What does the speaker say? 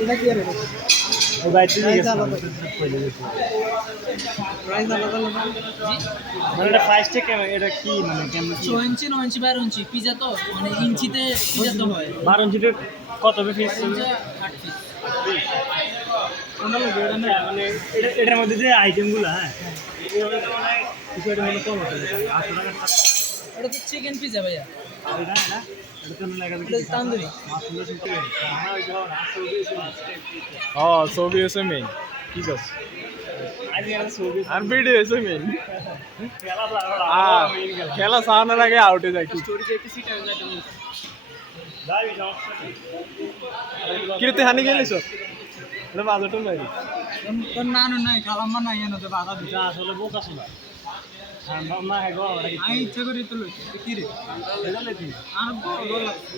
এটা কি রে? ও বাইতে নিয়ে গেছে প্রাইস আলাদা আলাদা। মানে এটা প্রাইসটা কেমন, এটা কি মানে কেমন কি 6 ইঞ্চি 9 ইঞ্চি 12 ইঞ্চি পিজা তো মানে ইঞ্চিতে পিজা তো হয় 12 ইঞ্চিতে কত পিস? 8 পিস। কোনটা লাগবে এটা না মানে এটার মধ্যে যে আইটেমগুলো হ্যাঁ কিছু একটা মনে কম আছে 800 টাকা এটা তো চিকেন পিজা ভাইয়া, এটা না এটা তো লাগা এটা তান্দুরি। মাছগুলো শুনতে আমরা ওই যে ছবি আছে মেইন কি করছ আজ এর ছবি আর ভিডিও আছে মেইন খেলা খেলা সামনের আগে আউটে যায় কি স্টোরি যেতেছি টাইম যাইতে যাই সমস্যা কি রে তুই হানি গেলিস এটা বাজারটা নাই তোর নানু নাই খালাম্মা নাই এনে তো বাধা দিছে। যা আসলে বোকা শোনা ঠান্ডা না হয় গো এটা আমি ইচ্ছা করি তো লইছি কি রে কি আর বড় লাগছে